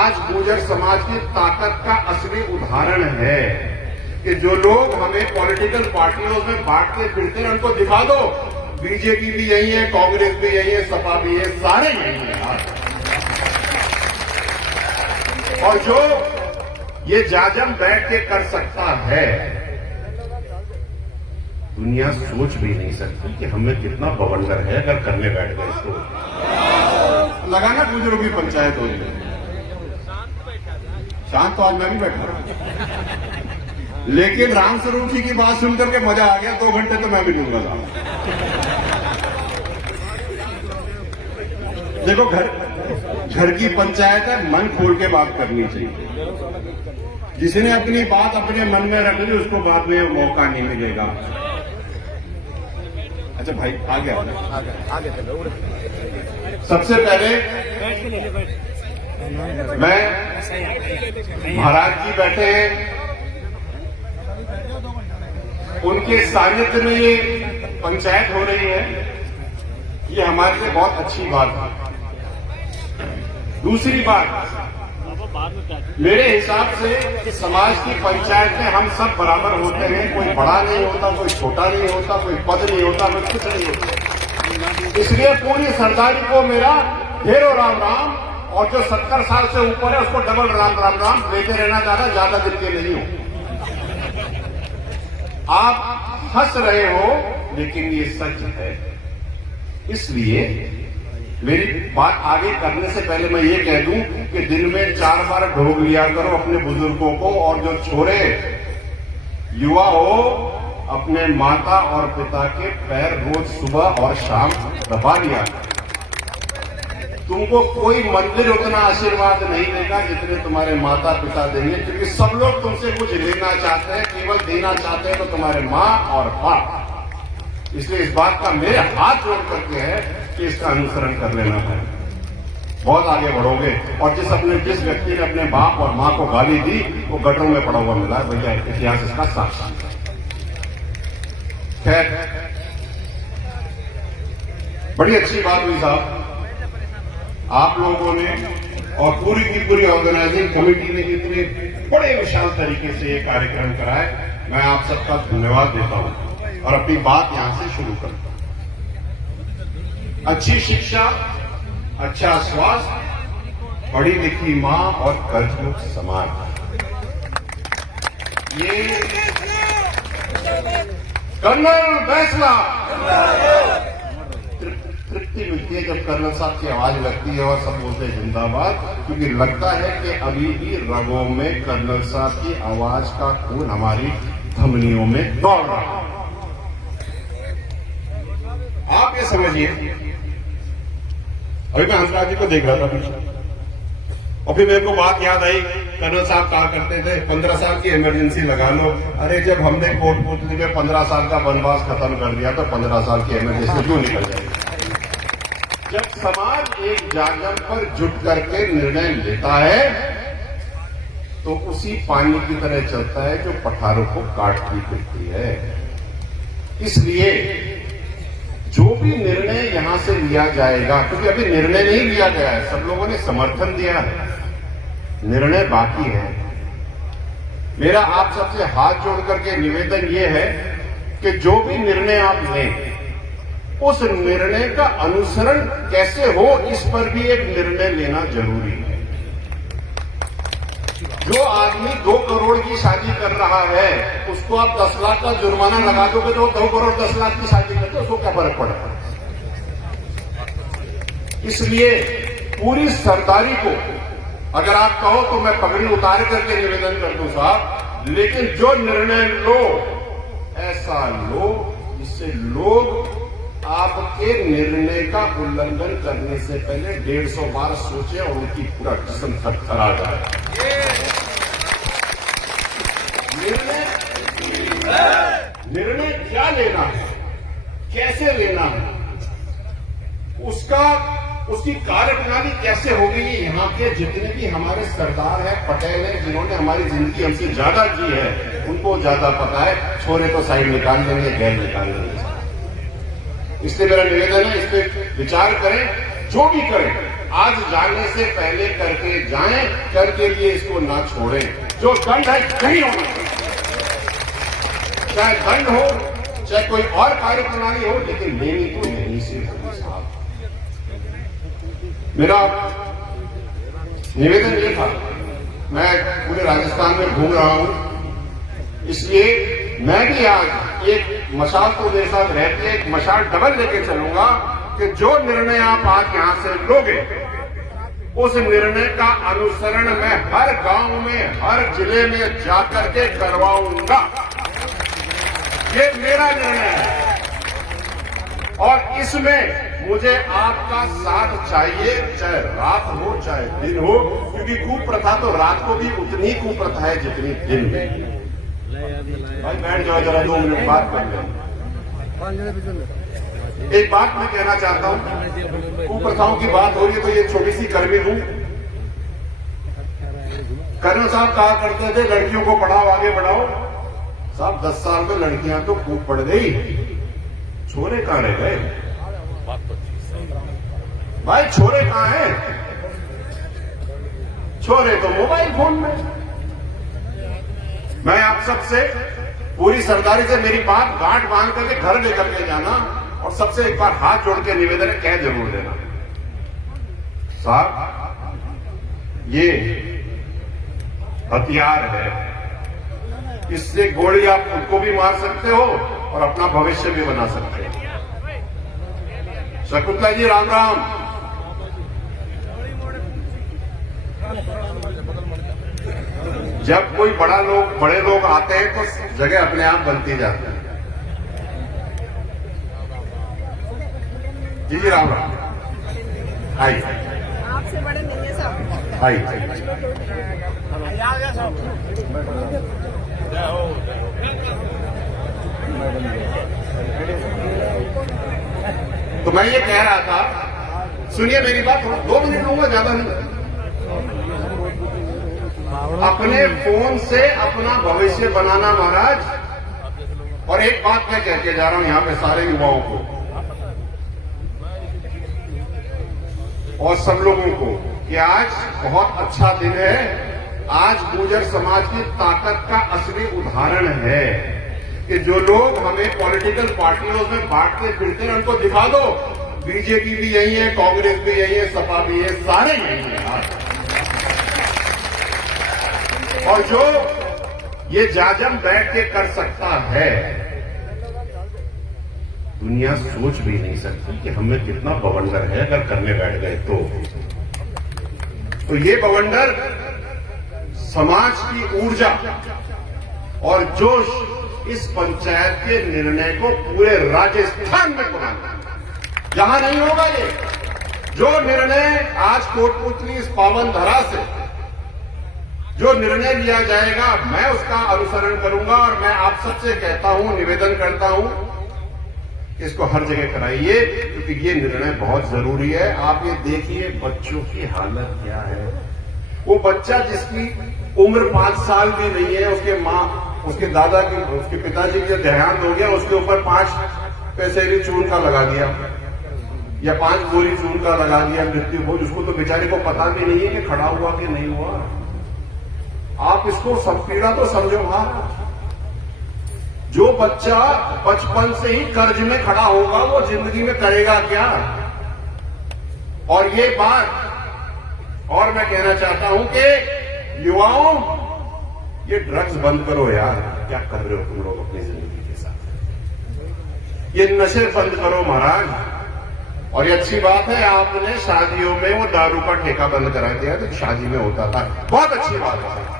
आज गुर्जर समाज की ताकत का असली उदाहरण है कि जो लोग हमें पॉलिटिकल पार्टियों में बांटते फिरते हैं उनको दिखा दो, बीजेपी भी यही है, कांग्रेस भी यही है, सपा भी है, सारे यही है यार। और जो ये जाजम बैठ के कर सकता है, दुनिया सोच भी नहीं सकती कि हमें कितना बवंडर है अगर करने बैठ गए इसको। लगाना गुजरों की पंचायत हो जाए। शांत तो आज मैं भी बैठा, लेकिन राम स्वरूप जी की बात सुनकर के मजा आ गया। 2 घंटे तो मैं भी लूंगा। देखो, घर की पंचायत है, मन खोल के बात करनी चाहिए। जिसने अपनी बात अपने मन में रख ली उसको बाद में मौका नहीं मिलेगा। अच्छा भाई, आ गया। सबसे पहले मैं, महाराज जी बैठे हैं, उनके सानिध्य में ये पंचायत हो रही है, ये हमारे लिए बहुत अच्छी बात है। दूसरी बात, मेरे हिसाब से समाज की पंचायत में हम सब बराबर होते हैं। कोई बड़ा नहीं होता, कोई छोटा नहीं होता, कोई पद नहीं होता, कोई कुछ नहीं होता। इसलिए पूरी सरदारी को मेरा ढेरों राम राम, और जो 70 साल से ऊपर है उसको डबल राम राम राम लेते रहना ज्यादा दिन के नहीं हो। आप हंस रहे हो लेकिन ये सच है। इसलिए मेरी बात आगे करने से पहले मैं ये कह दूं कि दिन में 4 बार ढोक लिया करो अपने बुजुर्गों को, और जो छोरे युवा हो अपने माता और पिता के पैर रोज सुबह और शाम दबा लिया। तुमको कोई मंदिर उतना आशीर्वाद नहीं देगा जितने तुम्हारे माता पिता देंगे, क्योंकि सब लोग तुमसे कुछ लेना चाहते हैं, केवल देना चाहते हैं तो तुम्हारे माँ और बाप। इसलिए इस बात का मेरे हाथ जोड़ करके है कि इसका अनुसरण कर लेना है, बहुत आगे बढ़ोगे। और जिस व्यक्ति ने अपने बाप और माँ को गाली दी वो गटरों में पड़ा हुआ मिला है भैया, इतिहास इसका साक्षी है। खैर, बड़ी अच्छी बात हुई साहब, आप लोगों ने और पूरी की पूरी ऑर्गेनाइजिंग कमेटी ने इतने बड़े विशाल तरीके से ये कार्यक्रम कराए। मैं आप सबका धन्यवाद देता हूं और अपनी बात यहां से शुरू करता हूं। अच्छी शिक्षा, अच्छा स्वास्थ्य, पढ़ी लिखी मां और कर्जमुक्त समाज, ये कर्नल फैसला तृप्ति मिलती है जब कर्नल साहब की आवाज लगती है और सब बोलते हैं जिंदाबाद, क्योंकि लगता है कि अभी भी रगों में कर्नल साहब की आवाज का खून हमारी धमनियों में दौड़ रहा है। आप ये समझिए, अभी मैं हंसराज जी को देख रहा था पीछे, और फिर मेरे को बात याद आई, कर्नल साहब कहा करते थे 15 साल की इमरजेंसी लगा लो। अरे जब हमने कोटपुतली में 15 साल का वनवास खत्म कर दिया तो 15 साल की इमरजेंसी क्यों निकल जाएगी? जब समाज एक जागम पर जुट करके निर्णय लेता है तो उसी पानी की तरह चलता है जो पठारों को काटती फिरती है। इसलिए जो भी निर्णय यहां से लिया जाएगा, क्योंकि अभी निर्णय नहीं लिया गया है, सब लोगों ने समर्थन दिया है, निर्णय बाकी है। मेरा आप सबसे हाथ जोड़ करके निवेदन यह है कि जो भी निर्णय आप लें उस निर्णय का अनुसरण कैसे हो, इस पर भी एक निर्णय लेना जरूरी है। जो आदमी 2 करोड़ की शादी कर रहा है उसको आप 10 लाख का जुर्माना लगा दोगे तो 2 करोड़ 10 लाख की शादी करते उसको क्या फर्क पड़ेगा? इसलिए पूरी सरदारी को अगर आप कहो तो मैं पगड़ी उतार करके निवेदन कर दूं साहब, लेकिन जो निर्णय लो ऐसा लो जिससे लोग आपके निर्णय का उल्लंघन करने से पहले 150 बार सोचे और उनकी पूरा जिस्म थरथरा जाए। निर्णय क्या लेना है, कैसे लेना है, उसकी कार्यप्रणाली कैसे होगी, यहाँ के जितने भी हमारे सरदार हैं, पटेल हैं, जिन्होंने हमारी जिंदगी हमसे ज्यादा जी है, उनको ज्यादा पता है। छोरे तो साइड निकाल देंगे, गैर निकाल देंगे। इसलिए मेरा निवेदन है, इस पर विचार करें, जो भी करें आज जाने से पहले करके जाएं, कल के लिए इसको ना छोड़ें। जो दंड है नहीं होना चाहिए, चाहे दंड हो चाहे कोई और कार्य प्रणाली हो, लेकिन लेनी तो यहीं से होगी साहब। मेरा निवेदन ये था, मैं पूरे राजस्थान में घूम रहा हूं, इसलिए मैं भी आज एक मशाल तो मेरे साथ रहती है, एक मशाल डबल लेके चलूंगा कि जो निर्णय आप आज यहां से लोगे, उस निर्णय का अनुसरण मैं हर गांव में, हर जिले में जाकर के करवाऊंगा। ये मेरा निर्णय है और इसमें मुझे आपका साथ चाहिए, चाहे रात हो चाहे दिन हो, क्योंकि कुप्रथा तो रात को भी उतनी कुप्रथा है जितनी दिन में। भाई बैठ जाओ, जरा 2 मिनट बात कर लें। एक बात मैं कहना चाहता हूं, कुप्रथाओं की बात हो रही है तो ये छोटी सी कर भी दूं। कर्नल साहब कहा करते थे लड़कियों को पढ़ाओ, आगे बढ़ाओ। साहब 10 साल में लड़कियां तो खूब पढ़ गई, छोरे कहां रह गए? भाई छोरे कहां हैं? छोरे तो मोबाइल फोन में। मैं आप सबसे पूरी सरदारी से मेरी बात गांठ बांध करके घर लेकर के जाना और सबसे एक बार हाथ जोड़ के निवेदन कह जरूर देना, साहब ये हथियार है, इससे गोली आप खुद को भी मार सकते हो और अपना भविष्य भी बना सकते हो। शकुंतला जी राम राम। जब कोई बड़े लोग आते हैं तो जगह अपने आप बनती जाती है। जी राम राम। आइए, आपसे बड़े नहीं है साहब। आइए। तो मैं ये कह रहा था, सुनिए मेरी बात, 2 मिनट लूंगा, ज्यादा नहीं। अपने फोन से अपना भविष्य बनाना महाराज। और एक बात मैं कह के जा रहा हूं यहां पे सारे युवाओं को और सब लोगों को कि आज बहुत अच्छा दिन है। आज गुर्जर समाज की ताकत का असली उदाहरण है कि जो लोग हमें पॉलिटिकल पार्टियों में बांटते फिरते हैं उनको दिखा दो, बीजेपी भी यही है, कांग्रेस भी यही है, सपा भी है, सारे यही है। और जो ये जाजम बैठ के कर सकता है, दुनिया सोच भी नहीं सकती कि हमें कितना बवंडर है अगर करने बैठ गए तो ये बवंडर समाज की ऊर्जा और जोश इस पंचायत के निर्णय को पूरे राजस्थान में बनाना, जहां नहीं होगा ये जो निर्णय आज कोटपुतली इस पावन धरा से जो निर्णय लिया जाएगा, मैं उसका अनुसरण करूंगा। और मैं आप सबसे कहता हूं, निवेदन करता हूं, इसको हर जगह कराइए, क्योंकि ये निर्णय बहुत जरूरी है। आप ये देखिए बच्चों की हालत क्या है। वो बच्चा जिसकी उम्र 5 साल भी नहीं है, उसके दादा की, उसके पिताजी का देहांत हो गया, उसके ऊपर 5 पैसेरी चून का लगा दिया या 5 गोली चून का लगा दिया मृत्यु भोज। उसको तो बेचारे को पता भी नहीं है कि खड़ा हुआ कि नहीं हुआ। आप इसको संपीड़ा तो समझो। जो बच्चा बचपन से ही कर्ज में खड़ा होगा वो जिंदगी में करेगा क्या? और ये बात और मैं कहना चाहता हूं कि युवाओं, ये ड्रग्स बंद करो यार। क्या कर रहे हो तुम लोग अपनी जिंदगी के साथ? ये नशे बंद करो महाराज। और ये अच्छी बात है आपने शादियों में वो दारू का ठेका बंद करा दिया तो शादी में होता था, बहुत अच्छी बात है।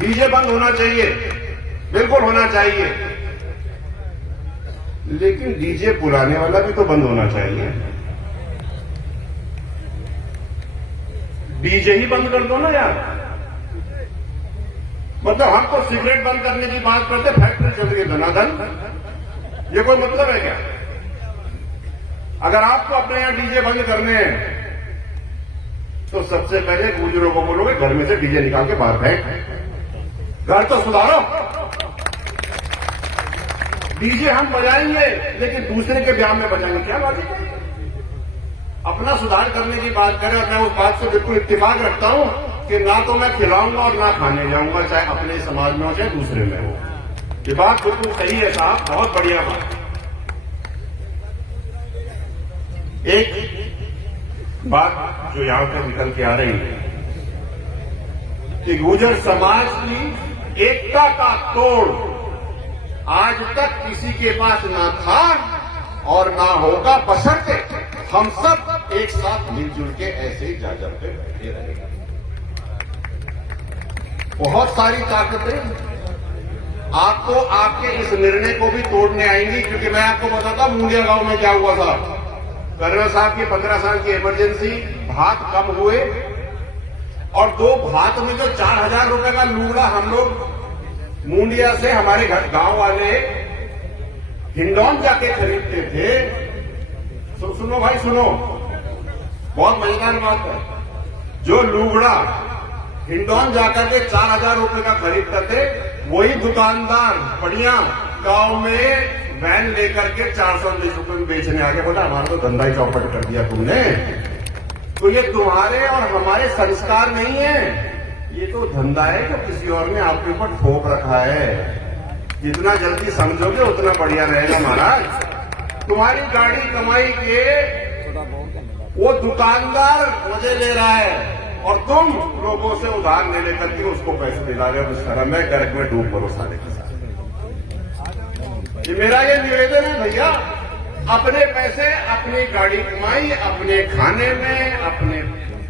डीजे बंद होना चाहिए, बिल्कुल होना चाहिए, लेकिन डीजे बुलाने वाला भी तो बंद होना चाहिए। डीजे ही बंद कर दो ना यार। मतलब हम तो सिगरेट बंद करने की बात करते, फैक्ट्री चल रही है धनाधन, ये कोई मतलब है क्या? अगर आपको अपने यहां डीजे बंद करने हैं तो सबसे पहले बुजुर्गों को बोलोगे घर में से डीजे निकाल के बाहर फेंक, घर तो सुधारो। डीजे हम बजाएंगे लेकिन दूसरे के ब्याह में बजाएंगे, क्या बात है? अपना सुधार करने की बात करें, और मैं उस बात से बिल्कुल इत्तेफाक रखता हूं कि ना तो मैं खिलाऊंगा और ना खाने जाऊंगा, चाहे अपने समाज में हो चाहे दूसरे में हो। ये बात बिल्कुल सही है साहब, बहुत बढ़िया बात। एक बात जो यहां पर निकल के आ रही है कि गुर्जर समाज की एकता का तोड़ आज तक किसी के पास ना था और ना होगा, बशर्ते हम सब एक साथ मिलजुल के ऐसे ही जाकर पे बैठे रहेंगे। बहुत सारी ताकतें आपको आपके इस निर्णय को भी तोड़ने आएंगी, क्योंकि मैं आपको बताता हूं मुंडिया गांव में क्या हुआ था। कर्नल साहब की 15 साल की इमरजेंसी, भात कम हुए और 2 भात में जो 4000 रुपए का लूड़ा हम लोग मुंडिया से हमारे घर गांव वाले हिंडौन जाके खरीदते थे। सुनो भाई सुनो, बहुत मजेदार बात है। जो लूगड़ा हिंडौन जाकर के 4000 रुपए का खरीदते थे, वही दुकानदार बढ़िया गांव में वैन लेकर के 420 रुपए में बेचने आ गया। बोला हमारा तो धंधा ही चौपट कर दिया तुमने। तो ये तुम्हारे और हमारे संस्कार नहीं है, ये तो धंधा है जो किसी और ने आपके ऊपर ठोक रखा है। जितना जल्दी समझोगे उतना बढ़िया रहेगा महाराज। तुम्हारी गाड़ी कमाई के वो दुकानदार मजे ले रहा है और तुम लोगों से उधार ले लेकर के उसको पैसे दिला रहे हो। उस तरह मैं गर्क में डूब करो सारे के साथ। ये मेरा ये निवेदन है भैया, अपने पैसे अपनी गाड़ी कमाई, अपने खाने में, अपने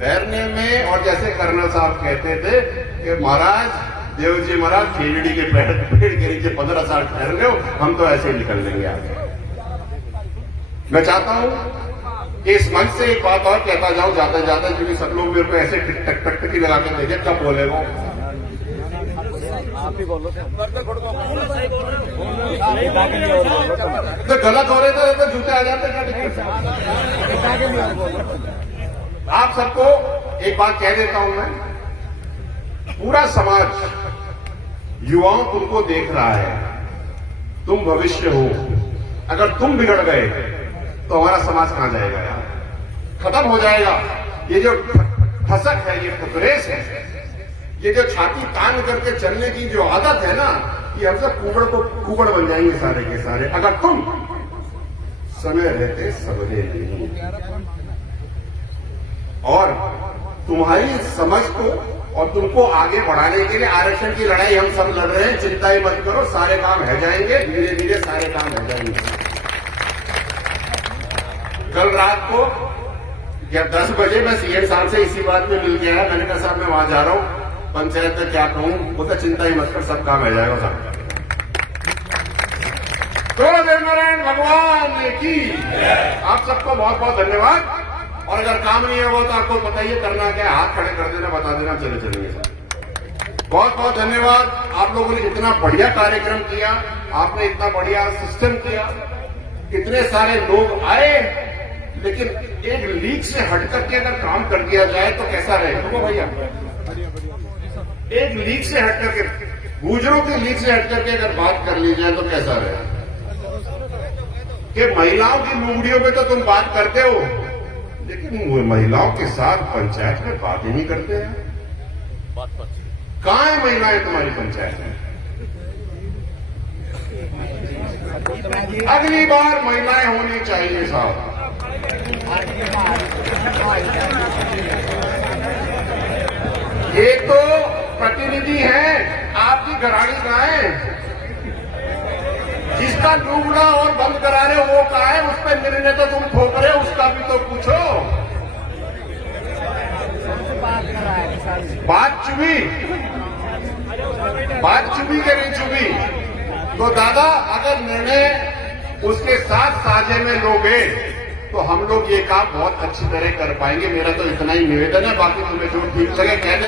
तैरने में। और जैसे कर्नल साहब कहते थे कि महाराज देव जी महाराज खेजड़ी के पेड़ के नीचे 15 साल ठहर गए हो, हम तो ऐसे ही निकल लेंगे आगे। मैं चाहता हूं कि इस मंच से एक बात और कहता जाऊं जाते जाते, क्योंकि सब लोग मेरे को ऐसे टिक टक टक टक लगा के देखे कब बोले वो। आप ही बोलो तो गलत हो रहे थे तो जूते आ जाते आप सबको एक बात कह देता हूं मैं, पूरा समाज युवाओं तुमको देख रहा है, तुम भविष्य हो। अगर तुम बिगड़ गए तो हमारा समाज कहां जाएगा यार, खत्म हो जाएगा। ये जो ठसक है, ये फुकरेस है, ये जो छाती तान करके चलने की जो आदत है ना, ये हम सब कुबड़ बन जाएंगे सारे के सारे, अगर तुम समय रहते समझे नहीं। और तुम्हारी समझ को और तुमको आगे बढ़ाने के लिए आरक्षण की लड़ाई हम सब लड़ रहे हैं। चिंता ही मत करो, सारे काम हो जाएंगे, धीरे धीरे सारे काम हो जाएंगे। कल रात को या 10 बजे मैं सीएम साहब से इसी बात में मिल गया। मैंने कहा साहब मैं वहां जा रहा हूं, पंचायत में क्या कहूं। बोलता चिंता ही मत कर, सब काम हो जाएगा साहब। तो देवनारायण भगवान की आप सबको बहुत बहुत धन्यवाद। और अगर काम नहीं होगा तो आपको बताइए करना क्या, हाथ खड़े कर देना, बता देना, चले चलेंगे साहब। बहुत बहुत धन्यवाद। आप लोगों ने इतना बढ़िया कार्यक्रम किया, आपने इतना बढ़िया सिस्टम किया, इतने सारे लोग आए, लेकिन एक लीक से हट करके अगर काम कर दिया जाए तो कैसा रहेगा। तो भैया एक लीक से हट करके, गुर्जरों की लीक से हट करके अगर बात कर ली जाए तो कैसा रहेगा। कि महिलाओं की लुगड़ियों पे तो तुम बात करते हो, लेकिन वो महिलाओं के साथ पंचायत में बात ही नहीं करते हैं। कहां है महिलाएं तुम्हारी पंचायत में? अगली बार महिलाएं होनी चाहिए साहब। ये तो प्रतिनिधि हैं, आपकी घरानी कहां है? जिसका लूगड़ा और बंद करा रहे हो वो कहां है? उस पर निर्णय तो तुम ठोक रहे हो, उसका भी तो पूछो। बात चुभी के नहीं चुभी तो दादा, अगर निर्णय उसके साथ साझे में लोगे तो हम लोग ये काम बहुत अच्छी तरह कर पाएंगे। मेरा तो इतना ही निवेदन है, बाकी तुम्हें जो ठीक लगे कह दे।